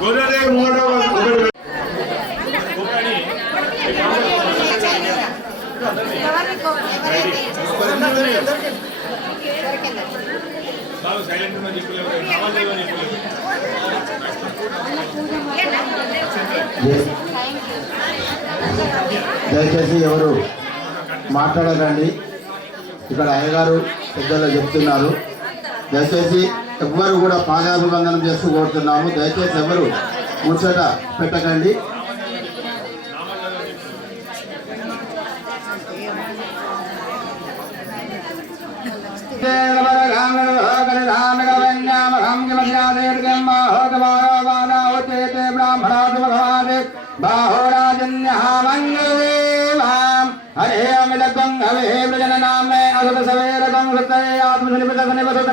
గోదాదేవి సైలెంట్గా దయచేసి ఎవరు మాట్లాడకండి. ఇక్కడ అయ్యగారు పెద్దలు చెప్తున్నారు. దయచేసి ఎవ్వరు కూడా పాదాభివందనం చేస్తూ కోరుతున్నాము. దయచేసి ఎవరు ముచ్చట పెట్టకండి.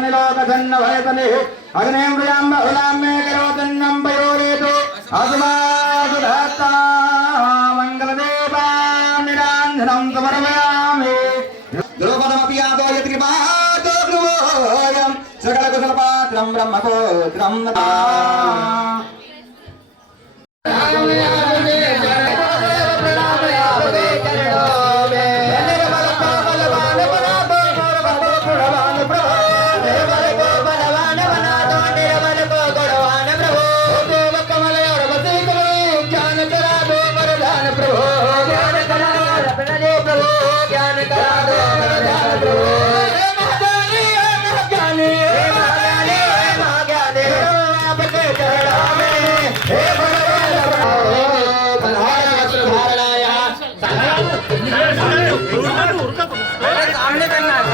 నిలోకసన్న భయతని అగ్నేంద్రియాం బహుళాం మే కరోతన్నం పయోరేతు అసుమాసుధత్తా మంగళదేవా నిరాంజనం సమర్పయామి. ద్రౌపదమపి యాదో యతి కృపాతో సకల కుశల పాత్రం బ్రహ్మకోత్రం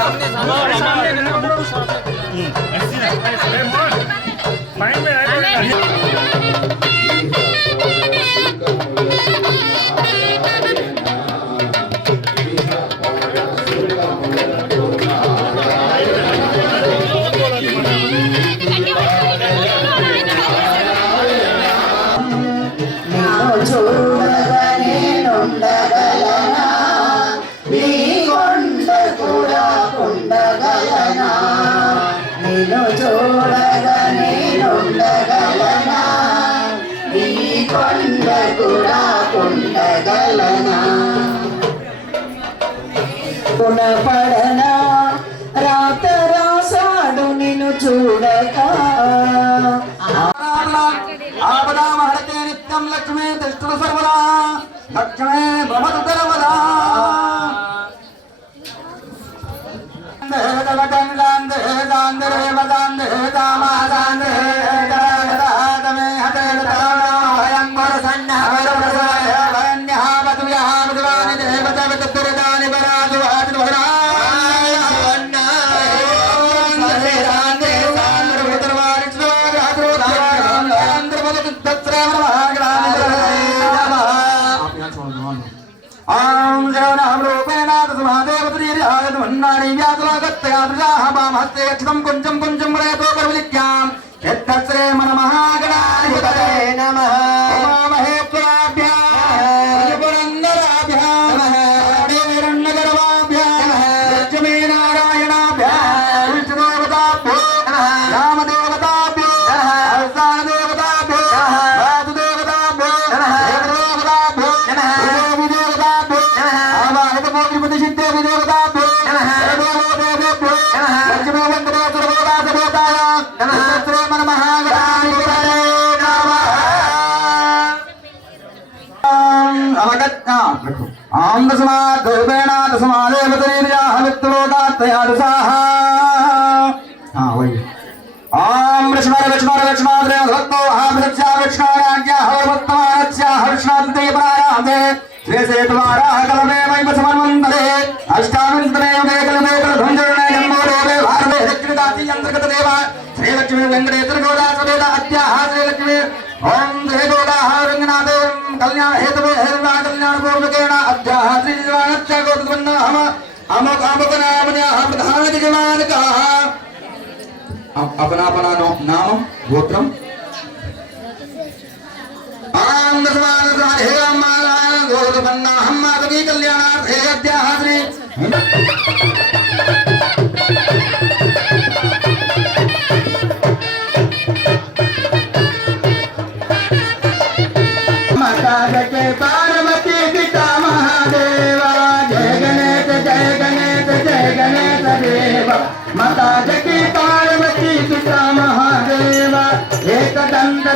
Amor, amor. కూడా ఉండగలనా గుణపడనా రాత రాసాడు నిన్ను చూడక ఆపదామహతే నిత్యం లక్ష్మే తిష్టల సర్వదా లక్ష్మీ భ్రమతు తరవదా ఆం వ్యాతులాగత్తయా ప్రజాః వామహస్తే యక్షితం కుంచం కుంచం ప్రయతో పరమలిక్యాం. యత్తశ్రే మన आं तस्मात् धूपेण तस्मादेव तरीर्याः वित्तलोकात्तया दुसाः हाँ वही आं वृष्मर वृष्मर वृष्माद्रे भक्तो हाभृत्या वृष्णाराज्ञा हवर्वत्तमानस्या हर्षान्ते परायान्ते श्री सेतुवाराः कलमे मयि पशमन्वन्तरे अष्टाविन्तने युगे कलमे कलभञ्जरणे जम्बोदेवे भारते हृत्कृताति यन्त्रगतदेव श्रीलक्ष्मी वेङ्कटेश्वर गोदा सवेद अत्याः श्रीलक्ष्मी ॐ श्रीगोदाः रङ्गनाथेव कल्याण हेतवे हेतुना कल्याण पूर्वकेण अध्याहात्रिनिर्वाणस्य गोतुन्न हम अमुक अमुक नामन्या प्रधान जमान कहा अपना अपना नाम गोत्रम आम दसवान दसवान हे राम मालायन गोतुन्न हम मातवी कल्याणार्थे अध्याहात्रि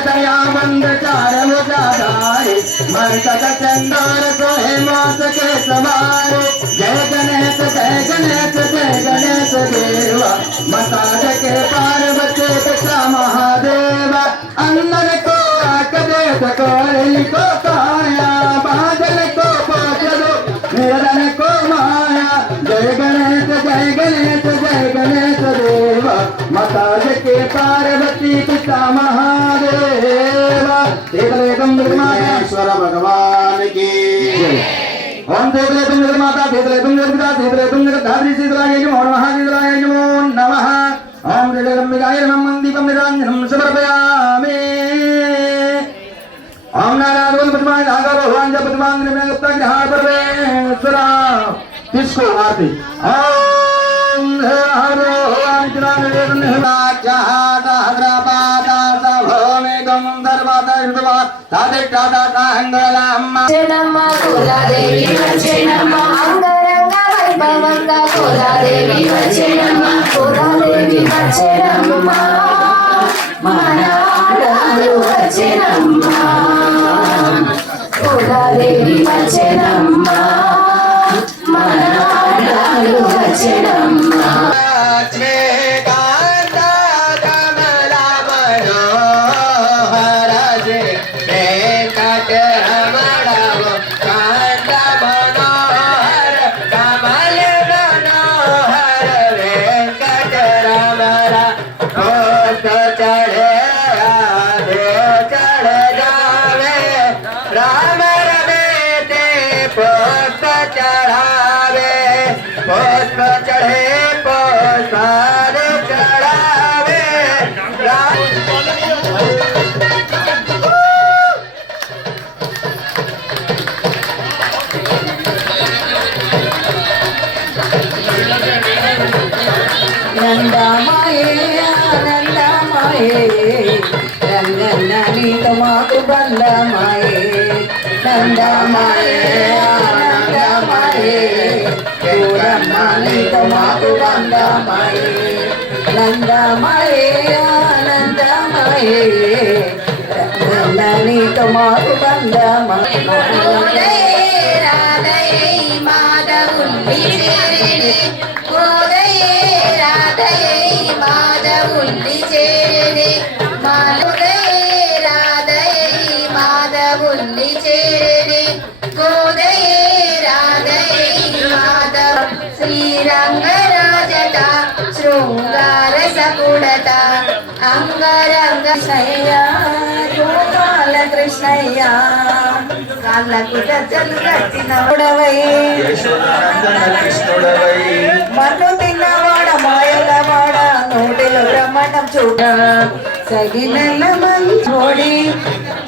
दंत दया बंद चार मुजाधारे मर्कट चंदोर सोहे मास के समारे जय गणेश जय गणेश जय गणेश देवा। माता के पार्वती पिता महादेवा, अंदर को आकदे सकोरी को काया। बादल को पोचदो निरन को माया। जय गणेश जय गणेश जय गणेश देवा। माता के पार्वती पिता महादेवा देवदेवम निर्माणेश्वर भगवान की ओम देवदेवम निर्माता देवदेवम निर्मिता देवदेवम निर्धारी शीतलाय नमो। नमः शीतलाय नमो। नमः ओम देवदेवम्बिकाय नमः दीपं निराञ्जनं समर्पयामि ओम नारायण पद्माय नागा भगवान जब पद्मांग में गुप्ता ग्रहण परमेश्वरा किसको आरती ओम हरो अंजनान निर्णय जहाद हद्रापादा తాత టాట అంగళ అమ్మ. కులాదేవి వచ్చేనమ్మ అంగరంగ వైభవంగా కులాదేవి వచ్చేనమ్మ కులాదేవి వచ్చేనమ్మ మనాడు వచ్చేనమ్మ కులాదేవి వచ్చేనమ్మ Nandama బంధమాయే నందమాయే ఆనందమాయే రంగన్న నీత మాకు బంధమాయే రాధయే మాధవుల్ని చేరిని. కోదయే రాధయే మాధవుల్ని చేరిని. కూడత అంగరంగ కృష్ణయ్య గోపాల కృష్ణయ్య కాళ్ళకు గజ్జలు కట్టిన ఉడవై మన్ను తిన్నవాడ మాయల వాడ నోటిలో బ్రహ్మణం చూడ. సగినల మంచోడి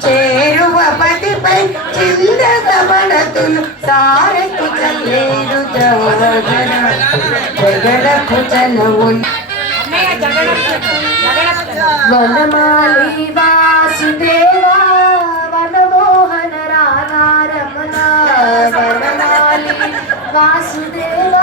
చేరువ పతిపై చింద సమడతులు సారెకు చల్లేరు జగడ జగడకు చలవు వనమాలి వాసుదేవా వనమోహన రాధారమణ వనమాలి వాసుదేవ.